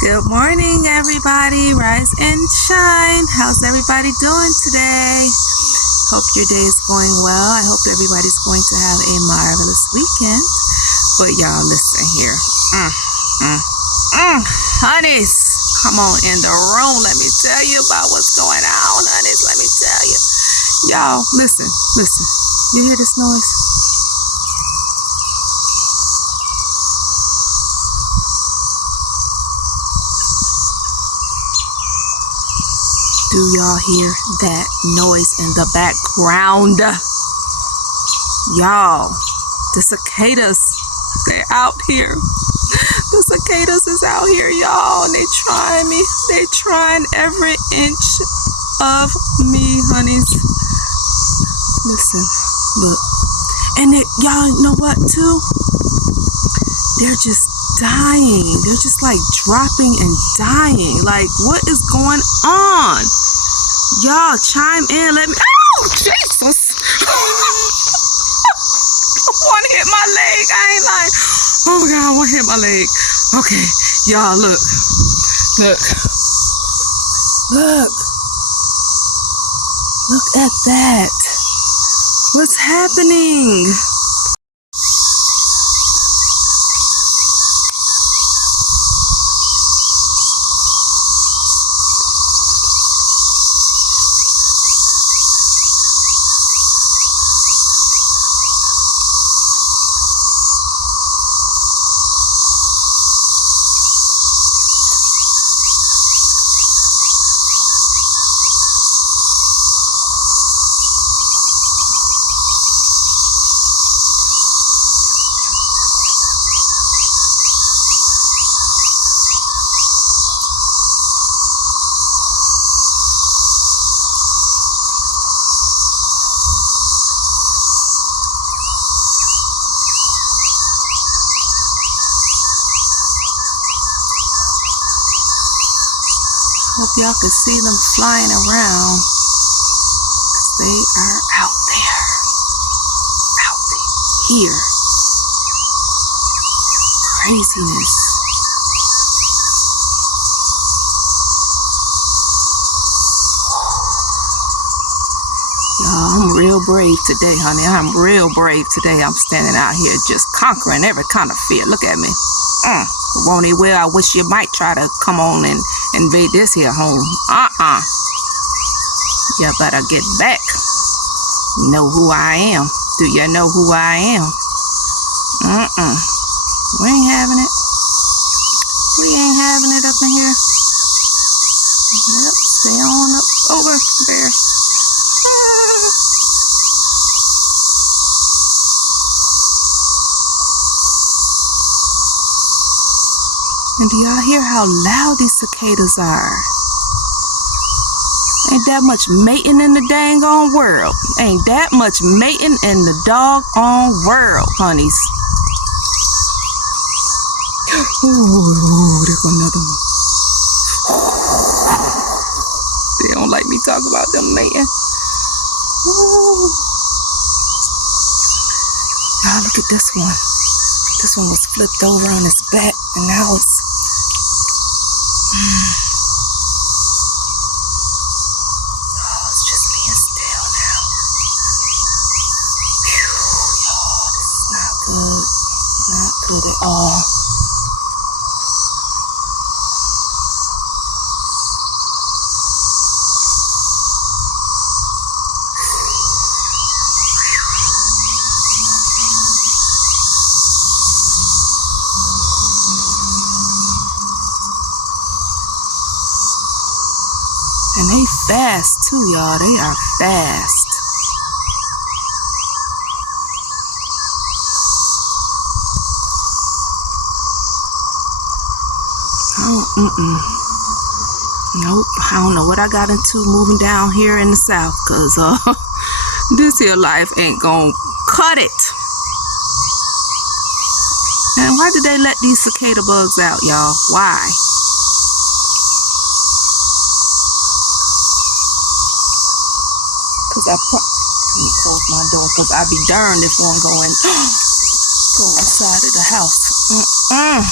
Good morning, everybody. Rise and shine. How's everybody doing today? Hope your day is going well. I hope everybody's going to have a marvelous weekend. But y'all, listen here. Honeys, come on in the room. Let me tell you about what's going on, honeys. Let me tell you. Y'all, listen. You hear this noise? Do y'all hear that noise in the background? Y'all, the cicadas, they're out here. The cicadas is out here, y'all, and they trying me. They trying every inch of me, honeys. Listen, look. And y'all know what, too? They're just dying. They're just like dropping and dying. Like, what is going on? Y'all chime in. Let me. Oh, Jesus. One hit my leg. I ain't lying. Oh my God, one hit my leg. Okay, y'all, look. Look at that. What's happening? Hope y'all can see them flying around. They are out there. Here. Craziness. Y'all, I'm real brave today, honey. I'm real brave today. I'm standing out here just conquering every kind of fear. Look at me. Won't he well? I wish you might try to come on and invade this here home. You better get back. Know who I am. Do you know who I am? We ain't having it. We ain't having it up in here. Yep, stay on up over there. And do y'all hear how loud these cicadas are? Ain't that much mating in the dang on world. Ain't that much mating in the doggone world, honeys. Oh, there's another one. They don't like me talk about them mating. Y'all, look at this one. This one was flipped over on its back, and now it's it's just being still now. Phew, y'all, this is not good. Not good at all. And they fast too, y'all. They are fast. Nope. I don't know what I got into moving down here in the South, cause this here life ain't gonna cut it. And why did they let these cicada bugs out, y'all? Why? Cause let me close my door, cause I be darned if one go inside of the house. All right.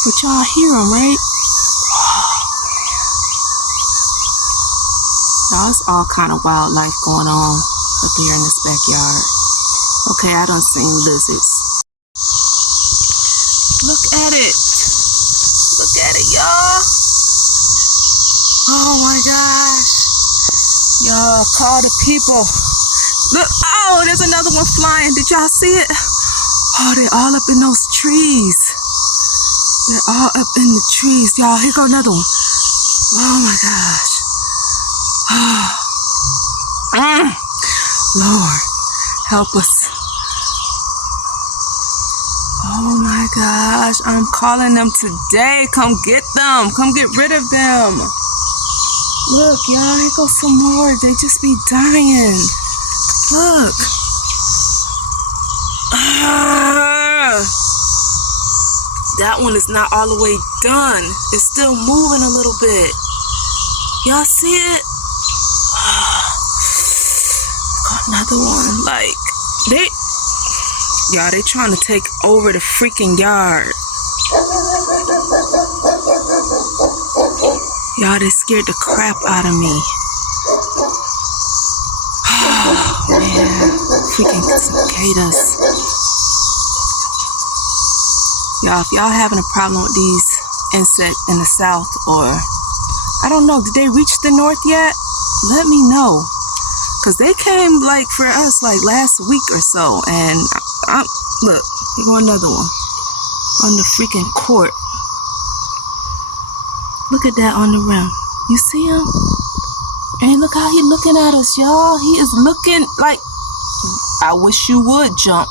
But y'all hear them, right? Y'all, it's all kind of wildlife going on up here in this backyard. Okay, I done seen lizards. Look at it. Look at it, y'all. Oh my gosh. Y'all, call the people. Look, oh, there's another one flying. Did y'all see it? Oh, they're all up in those trees. They're all up in the trees. Y'all, here go another one. Oh my gosh. Lord, help us. Oh my gosh, I'm calling them today. Come get them. Come get rid of them. Look, y'all, here goes some more. They just be dying. Look. That one is not all the way done. It's still moving a little bit. Y'all see it? Got another one. Like, they trying to take over the freaking yard. Y'all, they scared the crap out of me. Oh, man. Freaking cicadas. Y'all, if y'all having a problem with these insects in the south, or I don't know, did they reach the north yet? Let me know. Because they came like for us like last week or so. And look, here go another one on the freaking court. Look at that on the rim. You see him? And look how he looking at us, y'all. He is looking like, I wish you would jump.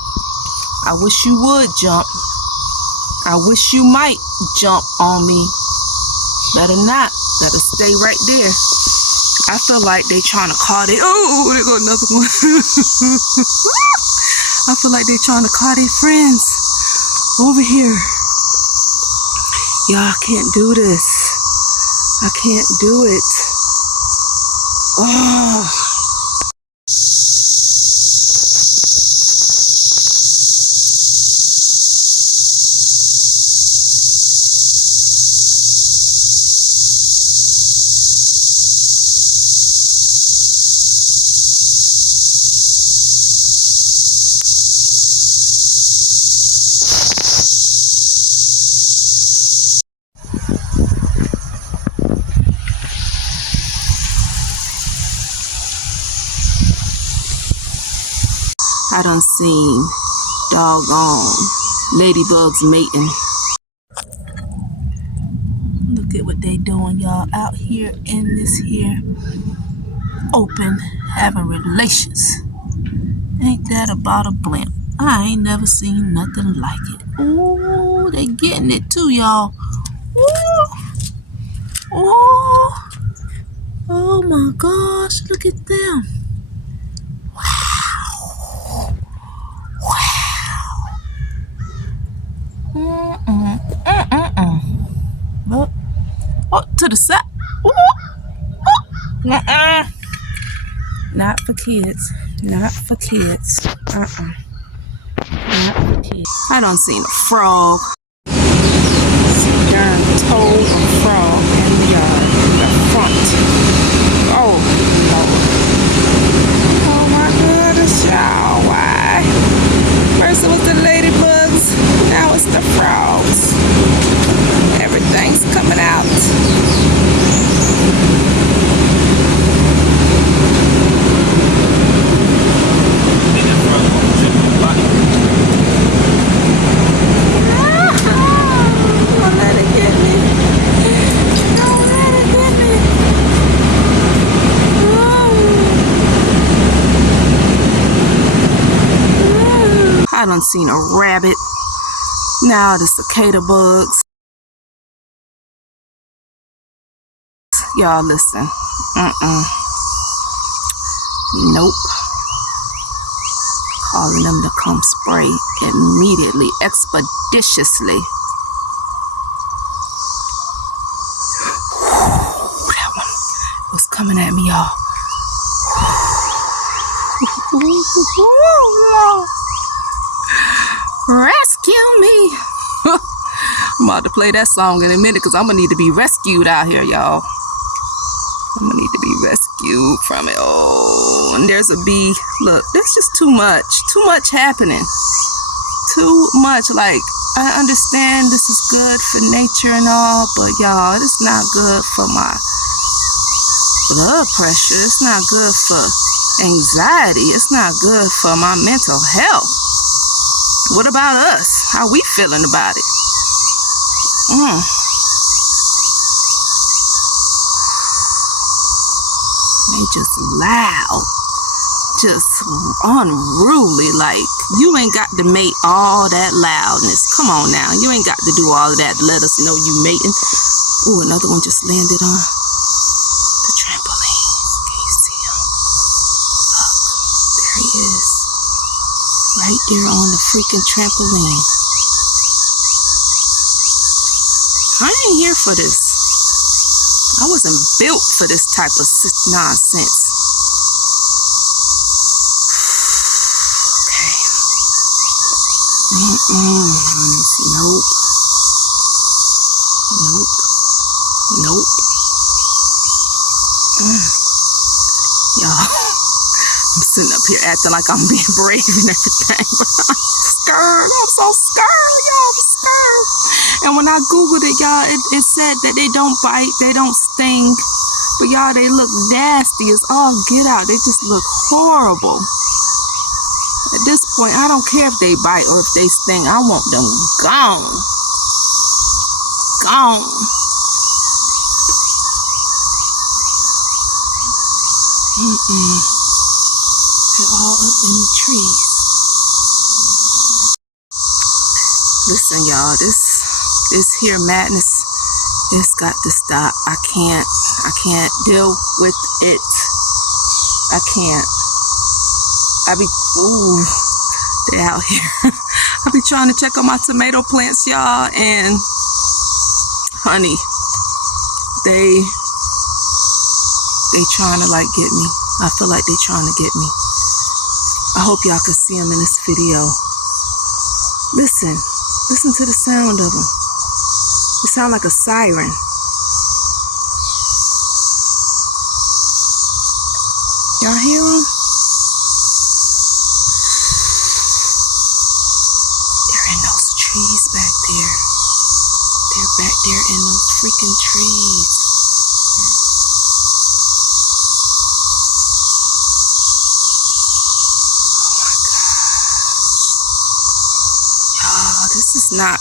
I wish you would jump. I wish you might jump on me. Better not. Better stay right there. I feel like they trying to call they, oh, there go another one. I feel like they trying to call their friends over here. Y'all, I can't do this. I can't do it. Oh. I done seen doggone ladybugs mating. Look at what they doing, y'all, out here in this here open, having relations. Ain't that about a blimp? I ain't never seen nothing like it. Ooh, they getting it too, y'all. Ooh, ooh. Oh my gosh, look at them. Look. Oh, to the side. Not for kids. Not for kids. Not for kids. I done seen a frog. Darn told a frog in the yard. The front. Oh, Lord. Oh my goodness, y'all. Why? First it was the ladybugs. Now it's the frogs. Everything's coming out. Don't let it get me. Don't let it get me. I done seen a rabbit. Now the cicada bugs. Y'all listen. Nope. Calling them to come spray immediately, expeditiously. That one was coming at me, y'all. Rescue me. I'm about about to play that song in a minute because I'm gonna need to be rescued out here, y'all. I'm gonna need to be rescued from it. Oh, and there's a bee. Look, there's just too much happening. Too much. Like, I understand this is good for nature and all, but y'all, it's not good for my blood pressure. It's not good for anxiety. It's not good for my mental health. What about us? How we feeling about it? They just loud, just unruly. Like, you ain't got to make all that loudness. Come on now, you ain't got to do all of that to let us know you mating. Ooh, another one just landed on the trampoline. Can you see him? Look, there he is, right there on the freaking trampoline. I ain't here for this. I wasn't built for this type of nonsense. Okay. Nope. Y'all, I'm sitting up here acting like I'm being brave and everything, but I'm scared. I'm so scared, y'all. I'm scared. And when I Googled it, y'all, it said that they don't bite, they don't sting. But y'all, they look nasty as all get out. They just look horrible. At this point, I don't care if they bite or if they sting. I want them gone. Gone. They're all up in the trees. Listen, y'all, this here madness, it's got to stop. I can't deal with it. I can't. They out here. I be trying to check on my tomato plants, y'all, and honey, they trying to like get me. I feel like they trying to get me. I hope y'all can see them in this video. Listen to the sound of them. It sound like a siren. Y'all hear them? They're in those trees back there. They're back there in those freaking trees.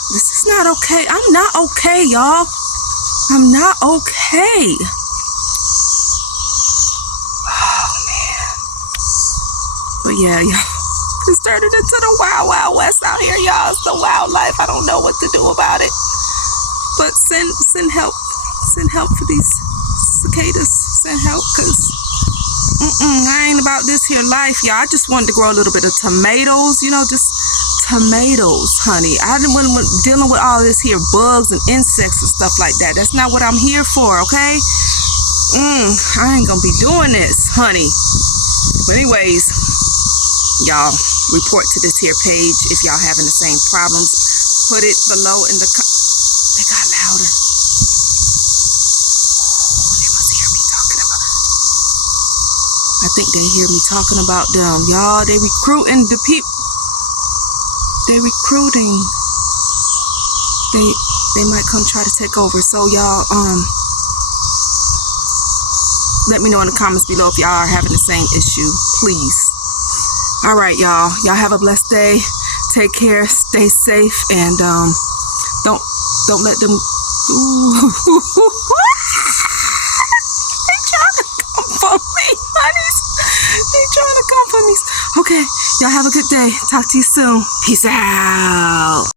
This is not okay. I'm not okay, y'all. I'm not okay. Oh, man. But yeah, y'all. It's turned into the wild, wild west out here, y'all. It's the wildlife. I don't know what to do about it. But send help. Send help for these cicadas. Send help, because I ain't about this here life, y'all. I just wanted to grow a little bit of tomatoes, you know, just tomatoes, honey. I didn't want dealing with all this here bugs and insects and stuff like that. That's not what I'm here for, okay? I ain't gonna be doing this, honey. But anyways, y'all, report to this here page if y'all having the same problems. Put it below in the they got louder. Oh, they must hear me talking about. I think they hear me talking about them, y'all. They recruiting the people. They recruiting. They might come try to take over. So y'all, let me know in the comments below if y'all are having the same issue, please. All right, y'all. Y'all have a blessed day. Take care. Stay safe, and don't let them. They trying to come for me, honeys. They trying to come for me. Okay, y'all have a good day. Talk to you soon. Peace out.